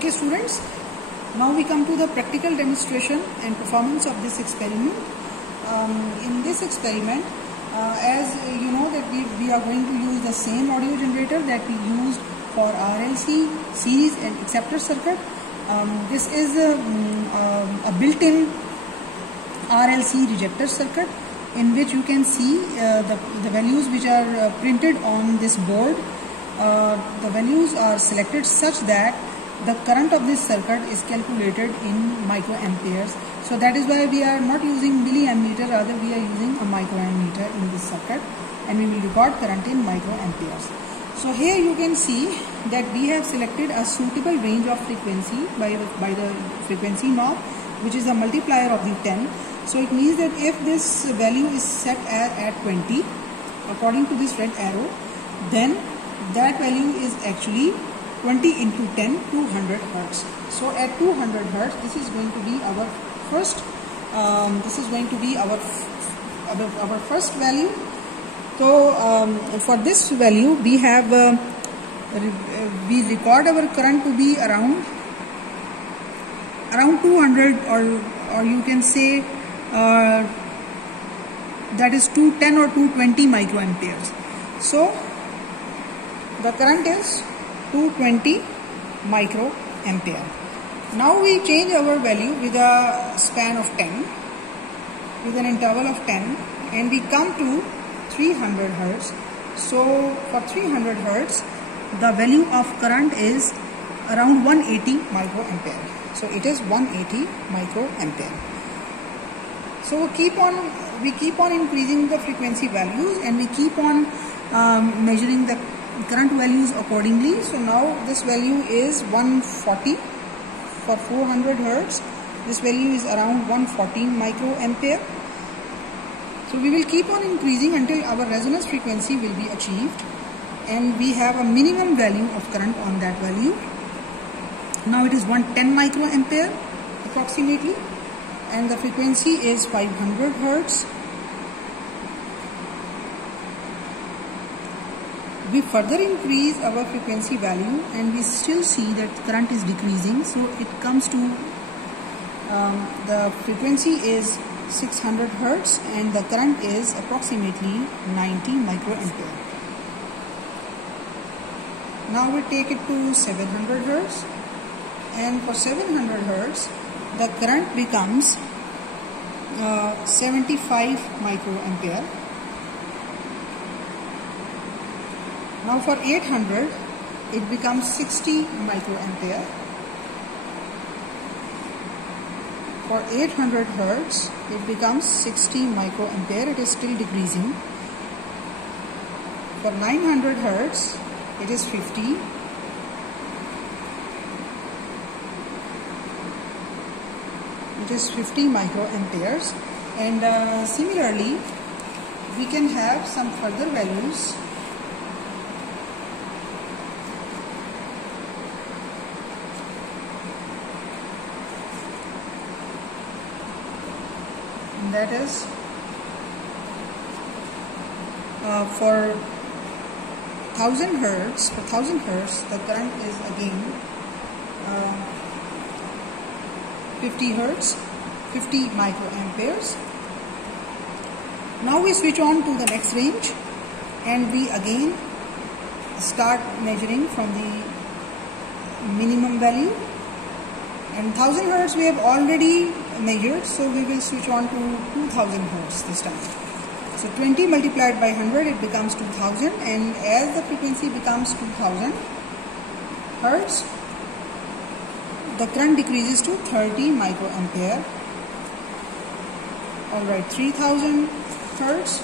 Okay students, now we come to the practical demonstration and performance of this experiment. In this experiment, as you know that we are going to use the same audio generator that we used for RLC, series and acceptor circuit. This is a built-in RLC rejector circuit in which you can see the values which are printed on this board. The values are selected such that the current of this circuit is calculated in microamperes. So that is why we are not using milliammeter, rather we are using a microammeter in this circuit, and we will record current in microamperes. So here you can see that we have selected a suitable range of frequency by the frequency knob, which is a multiplier of the 10. So it means that if this value is set at 20 according to this red arrow, then that value is actually 20 into 10, 200 hertz. So at 200 hertz, this is going to be our first. This is going to be our first value. So for this value, we have we record our current to be around 200, or you can say that is 210 or 220 microamperes. So the current is 220 microampere. Now we change our value with a span of 10, with an interval of 10, and we come to 300 hertz. So for 300 hertz, the value of current is around 180 microampere. So it is 180 microampere. So we keep on increasing the frequency values, and we keep on measuring the current values accordingly. So now this value is 140 for 400 hertz. This value is around 114 microampere. So we will keep on increasing until our resonance frequency will be achieved, and we have a minimum value of current on that value. Now it is 110 microampere approximately, and the frequency is 500 hertz. We further increase our frequency value, and we still see that current is decreasing. So it comes to the frequency is 600 hertz, and the current is approximately 90 microampere. Now we take it to 700 hertz, and for 700 hertz, the current becomes 75 microampere. Now for 800, it becomes 60 microampere. For 800 hertz, it becomes 60 microampere. It is still decreasing. For 900 hertz, it is 50. It is 50 microamperes. And similarly, we can have some further values. That is for 1000 hertz. For 1000 hertz, the current is again 50 hertz, 50 microamperes. Now we switch on to the next range, and we again start measuring from the minimum value. And 1000 hertz we have already measured, so we will switch on to 2000 hertz this time. So 20 multiplied by 100, it becomes 2000, and as the frequency becomes 2000 hertz, the current decreases to 30 microampere. Alright, 3000 hertz.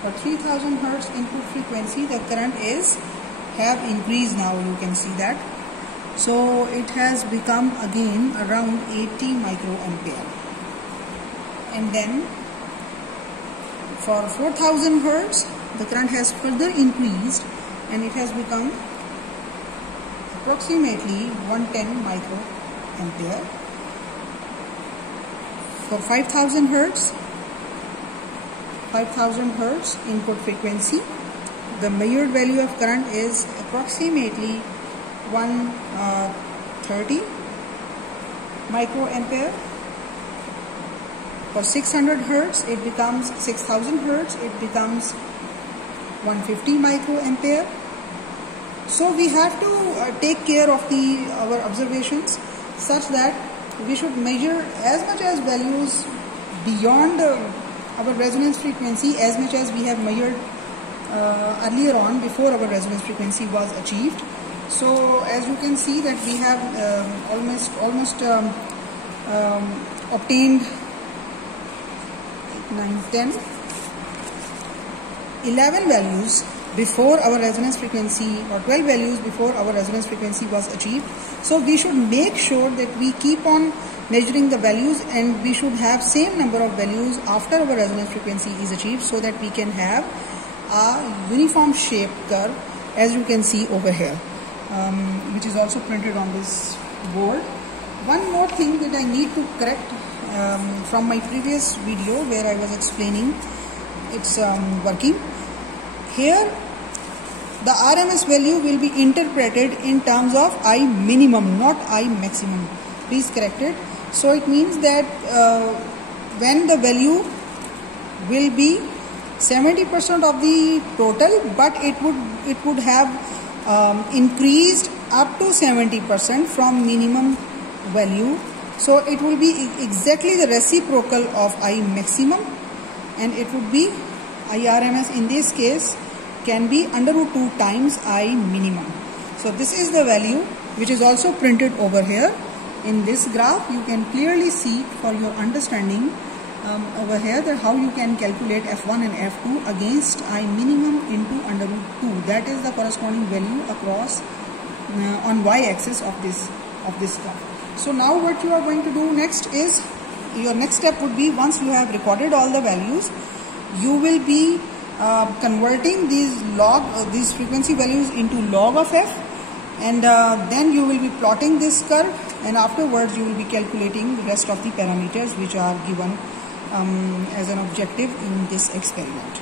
For 3000 hertz input frequency, the current have increased now, you can see that. So it has become again around 80 microampere. And then for 4000 hertz, the current has further increased, and it has become approximately 110 microampere. For 5000 hertz, input frequency, the measured value of current is approximately 130 30 microampere. For 600 hertz it becomes 6000 hertz, it becomes 150 microampere. So we have to take care of our observations such that we should measure as much as values beyond our resonance frequency as much as we have measured earlier on before our resonance frequency was achieved. So as you can see that we have almost obtained 9, 10, 11 values before our resonance frequency, or 12 values before our resonance frequency was achieved. So we should make sure that we keep on measuring the values, and we should have same number of values after our resonance frequency is achieved, so that we can have a uniform shaped curve, as you can see over here, which is also printed on this board. One more thing that I need to correct from my previous video where I was explaining its working. Here the RMS value will be interpreted in terms of I minimum, not I maximum. Please correct it. So it means that when the value will be 70% of the total, but it would have increased up to 70% from minimum value. So it will be exactly the reciprocal of I maximum, and it would be IRMS in this case can be under root 2 times I minimum. So this is the value which is also printed over here in this graph. You can clearly see for your understanding over here that how you can calculate F1 and F2 against I minimum into under root 2. That is the corresponding value across on y-axis of this graph. So now what you are going to do next is, your next step would be, once you have recorded all the values, you will be converting these frequency values into log of f, and then you will be plotting this curve, and afterwards you will be calculating the rest of the parameters which are given as an objective in this experiment.